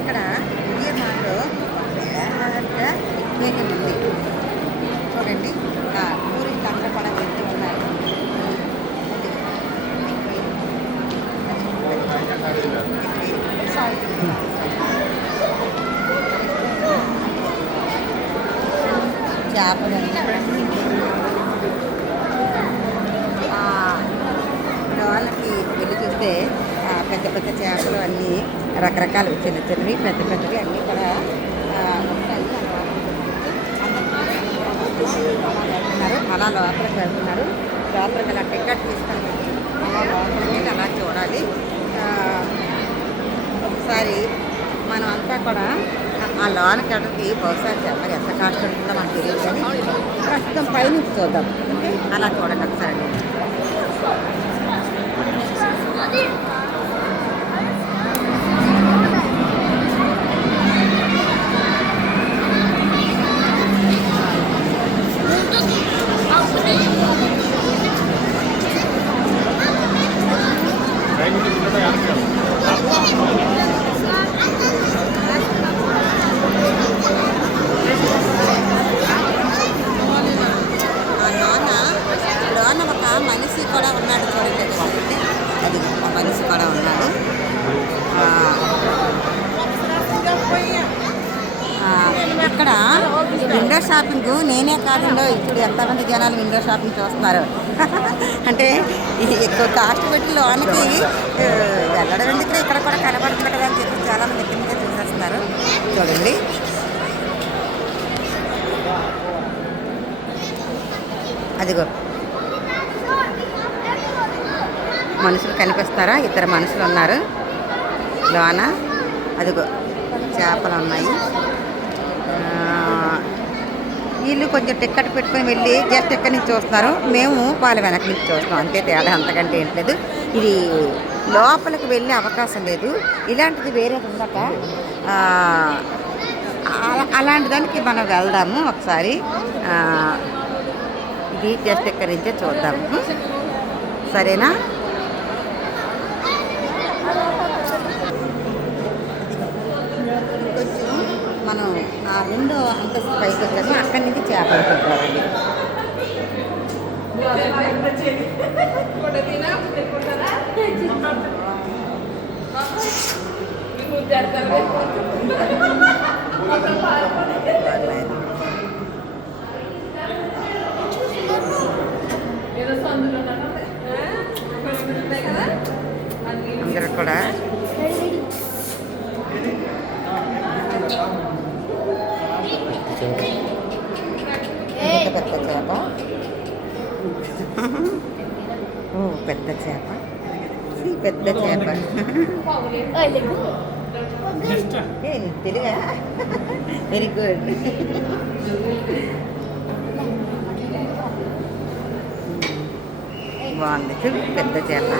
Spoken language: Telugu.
ఇక్కడ విజయవాడలో పెద్ద ఏకం ఉంది చూడండి. టూరిస్ట్ అందరూ కూడా వెళ్తూ ఉన్నారు. చేపలు వాళ్ళకి వెళ్ళి చూస్తే పెద్ద పెద్ద చేపలు అన్నీ రకరకాలు చిన్న చిన్నవి పెద్ద పెద్దవి అన్నీ కూడా ఉంటాయి. వెళ్తున్నారు అలా లోపలికి వెళ్తున్నారు. లోపలికి అలా టికెట్ తీసుకొని వెళ్ళి అలా లోపలికి వెళ్ళి అలా చూడాలి. ఒకసారి మనం అంతా కూడా ఆ లోన్ కడకి బహుశా మరి ఎంత కాస్ట్ ఉంటుందో మనకు తెలియదు, కానీ ప్రస్తుతం పైనుంచి చూద్దాం. అలా చూడండి ఒకసారి. మనిషి కూడా ఉన్నాడు చూడండి. అది ఒక మనిషి కూడా ఉన్నాడు. ఇక్కడ విండో షాపింగ్ నేనే కాదండో, ఇప్పుడు ఎంతమంది జనాలు విండో షాపింగ్ చూస్తున్నారు. అంటే ఎక్కువ కాస్ట్ పెట్టి లోనికి వెళ్ళడం ఎందుకు, ఇక్కడ కూడా కనబడుతుంది కదా అని చెప్పి చాలామంది ఇక్కడ నుంచే చూసేస్తున్నారు. చూడండి అదిగో మనుషులు కనిపిస్తారా, ఇద్దరు మనుషులు ఉన్నారు లోన. అదిగో చేపలు ఉన్నాయి. వీళ్ళు కొంచెం టికెట్ పెట్టుకొని వెళ్ళి జస్ట్ ఎక్కడి నుంచి చూస్తున్నారు, మేము వాళ్ళ వెనక నుంచి చూస్తాం, అంతే తేడా, అంతకంటే ఏం లేదు. ఇది లోపలికి వెళ్ళే అవకాశం లేదు. ఇలాంటిది వేరేది ఉందట. అలాంటి దానికి మనం వెళ్దాము ఒకసారి. ఇది జస్ట్ ఎక్కడి నుంచే చూద్దాము, సరేనా? కొంచెం మనం ఆ రెండో అంతస్తు పైకి వచ్చాము, అక్కడి నుంచి చేపలు పట్టుకోవాలి. అందరూ కూడా పెద్ద చేప, పెద్ద చేప, పెద్ద చేప. తెలుగా? Very good. బాగుంది, పెద్ద చేప.